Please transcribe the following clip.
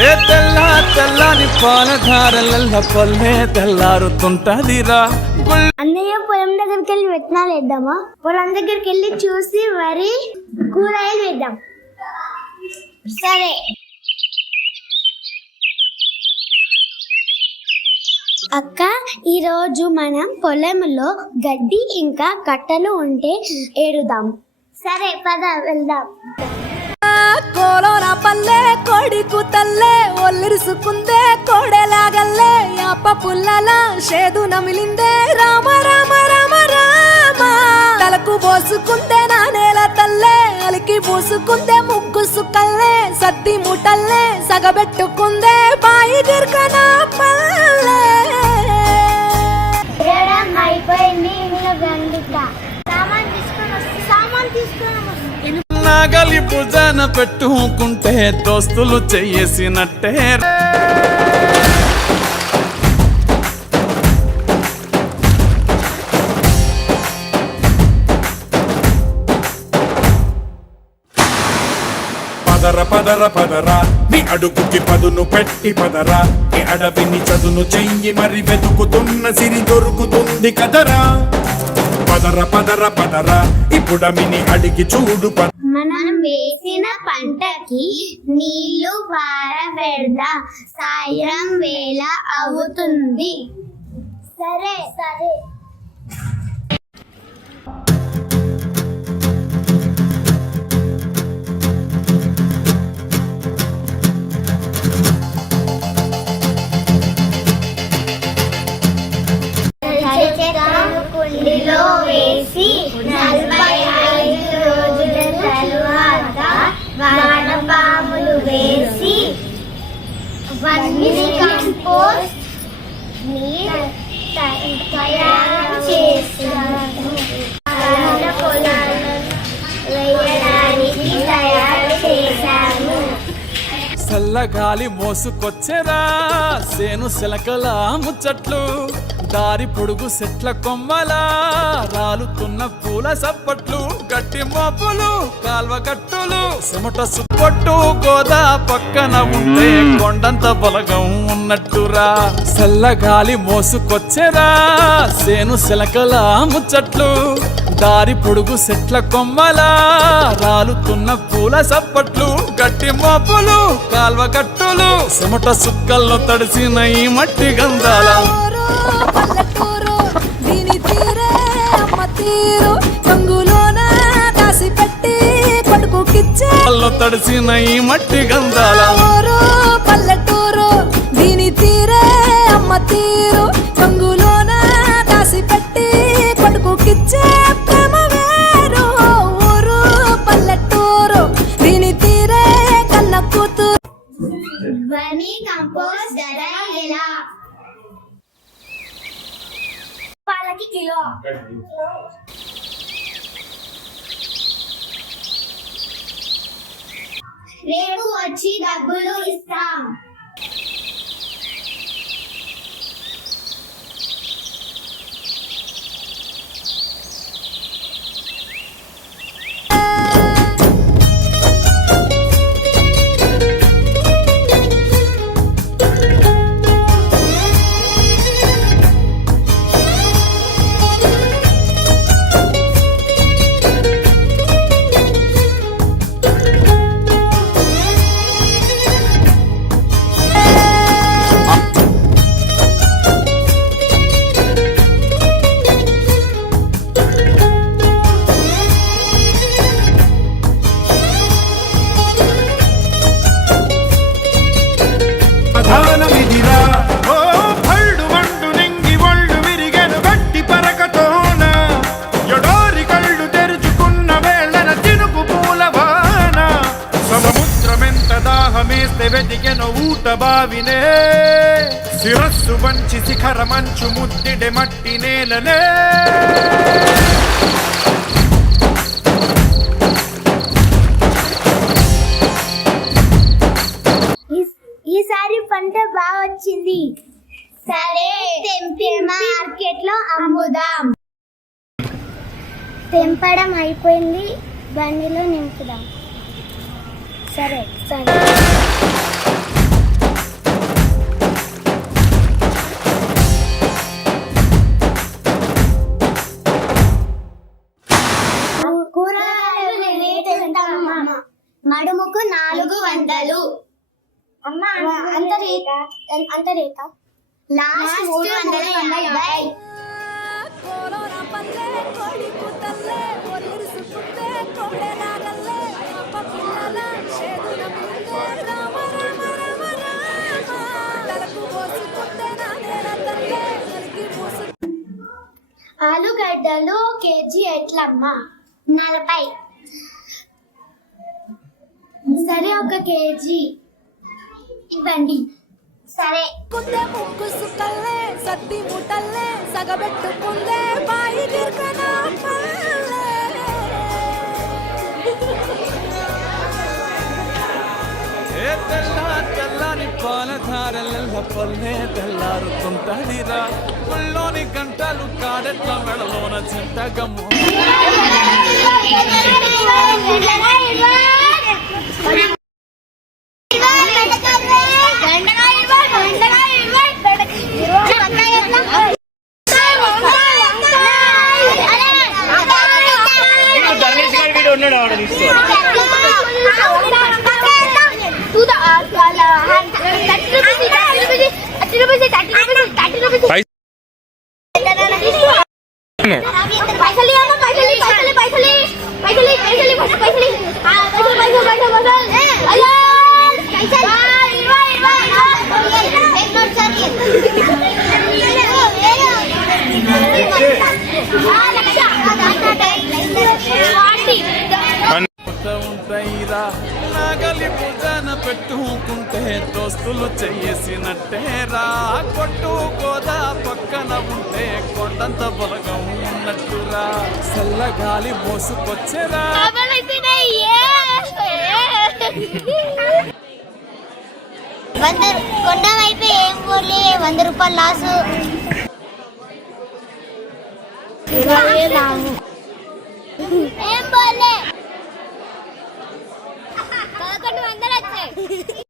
తెల్లని పాలధారల పల్లె తెల్లారుతుంటదిరా. అన్నయ్య పొలం దగ్గరికి వెళ్ళి విత్తనాలు వేద్దామా? పొలం దగ్గరికి వెళ్ళి చూసి వరి కూరగాయలు వేద్దాం. సరే. అక్క, ఈరోజు మనం పొలంలో గడ్డి ఇంకా కట్టలు ఉంటే ఏరుదాం. సరే పద వెళ్దాం. కోలోన పల్లె కోడి కూతల్లే ఒల్లిరుసుకుందే కోడెలాగల్లే యాప పుల్లల షేదు నమిలిందే రామ రామ రామ రామ తలకు పోసుకుందే నా నేల తల్లే అలికి పూసుకుందే ముగ్గు సుక్కల్లే సద్ది ముటల్లే సగబెట్టుకుందే బాయి గిర్కన పల్లె. అయిపోయింది. సామాన్ తీసుకొని నాగలి భుజాన పెట్టుకుంటే దోస్తులు చెయ్యేసినట్టే. పదర పదర పదరా నీ అడుగుకి పదును పెట్టి పదరా నీ అడవిని చదును చెయ్యి మరి వెతుకుతున్న సిరి దొరుకుతుంది కదరా. పదర పదర పదరా ఇప్పుడమిని అడిగి చూడు. మనం వేసిన పంటకి నీళ్లు పారబెడదా, సాయం వేళ అవుతుంది. సరే సరే. కుండిలో వేసి 45 రోజుల తరువాత వానపాములు వేసి వర్మి కంపోస్ట్ తయారు చేసాము. పొలాలను వేయడానికి తయారు చేశాము. చల్లగాలి మోసుకొచ్చెరా సేను శిలకల ముచ్చట్లు, దారి పొడుగు చెట్ల కొమ్మలా రాలుతున్న పూల సప్పట్లు, గట్టి మోపులు కాల్వ గట్టులు చెమట సుప్పొట్టు గోదా పక్కన ఉంటే కొండంత బలగం ఉన్నట్టురా. చల్లగాలి మోసుకొచ్చెరా సేను శిలకల ముచ్చట్లు, దారి పొడుగు చెట్ల కొమ్మలా రాలుతున్న పూల సప్పట్లు, గట్టి మోపులు కాల్వ గట్టులు చెమట సుక్కల్లో తడిసిన ఈ మట్టి గంధాల. పల్లెటూరు దీని తీరే అమ్మ తీరు కంగులోన దాసి పెట్టి కొడుకుకిచ్చే తడిసిన ఈ మట్టి గంధాల. పల్లెటూరు దీని తీరే అమ్మ తీరు కంగులోన దాసి పెట్టి కొడుకుకిచ్చే ప్రేమ వేరు. ఊరు పల్లెటూరు దీని తీరే కన్న కూతురు. వర్మి కంపోస్ట్ ధర ఎలా? పాలకి కిలో. రేపు వచ్చి డబ్బులు ఇస్తాం. వెతికెను ఊట బావినే శిరస్సు వంచి శిఖర మంచు ముద్దిడె మట్టి నేలనే. ఈసారి పంట బాగా వచ్చింది. సరే, తెంపి మార్కెట్ లో అమ్ముదాం. తెంపడం అయిపోయింది, బండిలో నింపుదాం. సరే సరే. మడుముకు 400. అమ్మా అంతరేత లాస్ట్ 350. కోరోనా పల్లె కోడి కూతల్లే ఒలిరుసుకుంటే కోడెలాగల్లే అప్ప పిల్లల చేదున ముందే రామ రామ రామ రామ తలకు పోసుకుంటే నా నేల తల్లే కలిగి పూసు ఆలుగడ్డలు కేజీ ఎట్లమ్మా? 40. సరే 1 కేజీ ఇవ్వండి. సరే కుందే ముక్కు సుక్కల్లే సద్ది ముట్టల్లే సగబెట్టుకుందే బాయి దిర్కన పల్లె ఏ తెల్లని పాలధారల పొల్లే తెల్లారుతుంటదిరా ముల్లోని గంటలు కాడెట్ల మెడలోన చింతగమ్ము ఉంటాయిరా నాగలి భుజాన పెట్టుకుంటే దోస్తులు చెయ్యేసినట్టేరా కొట్టు గోదా పక్కన ఉంటే కొండంత బలగం ఉన్నట్టురా చల్లగాలి మోసుకొచ్చేరా కొండ వైపు ఏం పోలే 100 రూపాయలు లాసు.